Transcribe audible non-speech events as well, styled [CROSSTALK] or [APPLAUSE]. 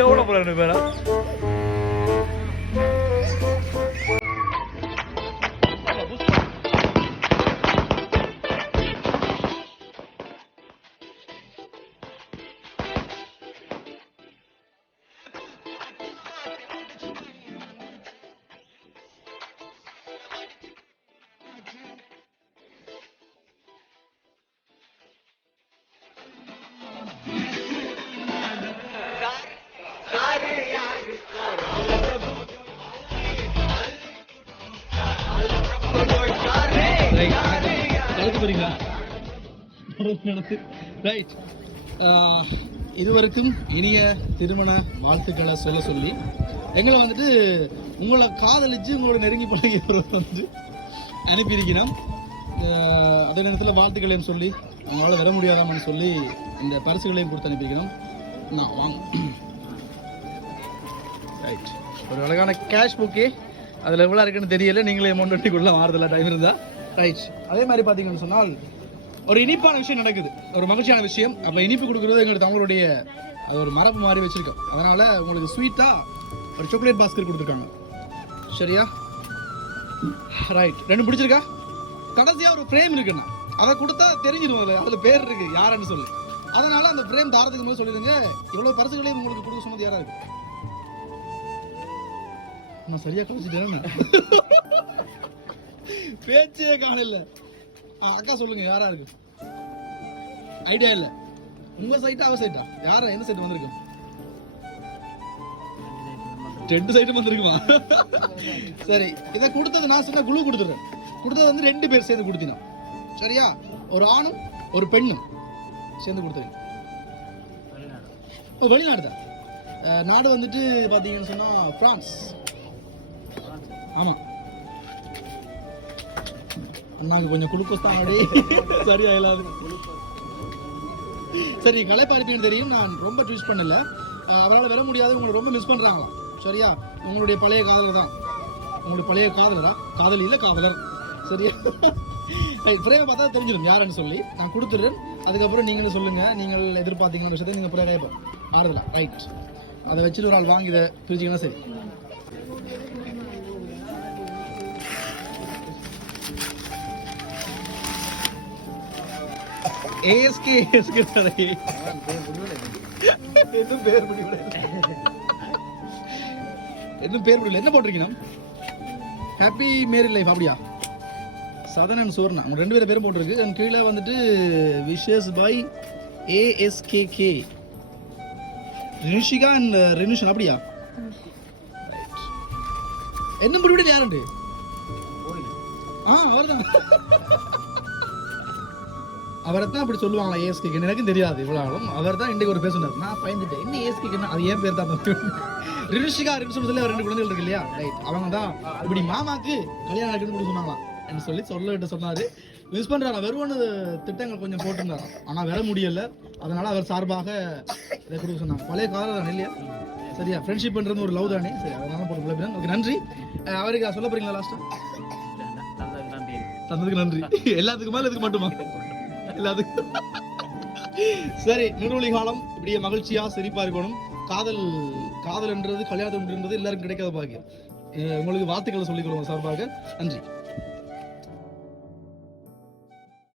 எவ்வளோ போகிறேன் பேரா சரிங்களா ரைட் இதுவரைக்கும் இனிய திருமண வாழ்த்துக்களை சொல்ல சொல்லி எங்களை வந்துட்டு உங்களை காதலிச்சு உங்களோட நெருங்கி பழகி வந்து அனுப்பியிருக்கிறோம். அதே நேரத்தில் வாழ்த்துக்களையும் சொல்லி அவங்களால் வர முடியாதாமன்னு சொல்லி இந்த பரிசுகளையும் கொடுத்து அனுப்பியிருக்கிறோம். நான் வாங்க. ரைட் ஒரு அழகான கேஷ் புக்கு அதில் எவ்வளோ இருக்குன்னு தெரியல. நீங்களே அமௌண்ட் வட்டிக்குள்ள மாறுதல டைம் இருந்தால் ரைட் அதே மாதிரி பார்த்தீங்கன்னு சொன்னால் ஒரு இனிப்பான விஷயம் நடக்குது. ஒரு மகிழ்ச்சியான விஷயம். அப்போ இனிப்பு கொடுக்குறது எங்களுக்கு தமிழுடைய அது ஒரு மரபு மாதிரி வச்சிருக்கோம். அதனால உங்களுக்கு ஸ்வீட்டாக ஒரு சாக்லேட் பாஸ்கெட் கொடுத்துருக்காங்க. சரியா? ரைட் ரெண்டு பிடிச்சிருக்கா? கடைசியாக ஒரு ஃப்ரேம் இருக்குண்ணா. அதை கொடுத்தா தெரிஞ்சிடும் அதில். அதில் பேர் இருக்கு. யாருன்னு சொல்லி. அதனால அந்த ஃப்ரேம் தாரத்துக்கு போது சொல்லிடுங்க. இவ்வளோ பரிசுகளையும் உங்களுக்கு கொடுக்க சொன்னது யாரா இருக்கு? நான் சரியா கழிச்சிட்டேன் பேச்சே காணல. அக்கா சொல்லுங்க யாரா இருக்கு? ஐடியா இல்ல. உங்க சைட்டா அவ சைட்டா யாரா எந்த சைட் வந்திருக்கு? ரெண்டு சைடும் வந்திருக்குமா? சரி இதை கொடுத்தது நான் சொன்ன குழு கொடுத்துறேன் கொடுத்தது வந்து ரெண்டு பேர் சேர்ந்து கொடுத்தினா. சரியா? ஒரு ஆணும் ஒரு பெண்ணும் சேர்ந்து கொடுத்துருங்க. ஓ வெளிநாடு தான். நாடு வந்துட்டு பார்த்தீங்கன்னு சொன்னா பிரான்ஸ் ஆமா. அண்ணாக்கு கொஞ்சம் குளுக்கோஸ் தான் அப்படி சரியா இல்லாது சரி கலைப்பாரிப்பீங்க தெரியும். நான் ரொம்ப ட்விஸ் பண்ணல. அவரால் வர முடியாது. உங்களை ரொம்ப மிஸ் பண்றாங்களாம் சரியா? உங்களுடைய பழைய காதலர் தான். உங்களுடைய பழைய காதலரா? காதலி இல்லை காதலர். சரியா? ரைட் பிரேம பார்த்தா தெரிஞ்சிடும். யாருன்னு சொல்லி. நான் கொடுத்துடுறேன். அதுக்கப்புறம் நீங்களும் சொல்லுங்க. நீங்கள் எதிர்பார்த்தீங்கன்னு விஷயத்தை நீங்கள் பிறகு கேட்போம் ஆறுதலா. ரைட் அதை வச்சுட்டு ஒரு ஆள் வாங்கி இதை பிரிச்சிங்கன்னா சரி. ஏஎஸ்கே ஏஎஸ்கே எதுவும் பேர் முடியல. எதுவும் பேர் முடியல. என்ன போட்டிருக்கீங்க? ஹாப்பி மேரி லைஃப் அப்படியா? சதன் அண்ட் சுவர்ணா அவங்க ரெண்டு பேரும் பேரும் போட்டிருக்கு. அண்ட் கீழே வந்துட்டு wishes by ASKK Rinushika and Renushan அப்படியா? என்ன முடிவிட யாருண்டு ஆ அவர்தான். [LAUGHS] அவரை தான் அப்படி சொல்லுவாங்களா ஏஎஸ்கே எனக்கும் தெரியாது இவ்வளோ ஆளும் அவர் தான் இன்றைக்கு ஒரு பேர் சொன்னார் நான் பயந்துட்டேன். என்ன ஏஎஸ்கே அது ஏன் பேர் தான் ரினுஷிகா ரினுஷன் சொல்லி அவர் ரெண்டு குழந்தைகள் இருக்கு இல்லையா? ரைட் அவங்க தான் இப்படி மாமாக்கு கல்யாணம் நடக்குதுன்னு சொன்னாங்களாம் என்று சொல்லி சொல்லிட்டு சொன்னாரு. மிஸ் பண்றாரா? வெறும் திட்டங்கள் கொஞ்சம் போட்டிருந்தாரா? ஆனா வர முடியல. அதனால அவர் சார்பாக இதை கொடுக்க சொன்னாங்க. பழைய காதல் தானே இல்லையா? சரியா? ஃப்ரெண்ட்ஷிப்ன்றது ஒரு லவ் தானே? சரி அதனால போட்டு பிள்ளைங்க ஓகே நன்றி. அவருக்கு சொல்ல போறீங்களா லாஸ்டா தந்ததுக்கு நன்றி. எல்லாத்துக்கும் மேல இதுக்கு மட்டுமா? அது சரி நிறுவலி காலம். இப்படியே மகிழ்ச்சியா சிரிப்பா இருக்கணும். காதல் காதல் என்றது கல்யாணம் என்றது எல்லாருக்கும் கிடைக்காத பாக்கியம். உங்களுக்கு வார்த்தைகளை சொல்லிக் கொள்வோம் சார்பாக. நன்றி.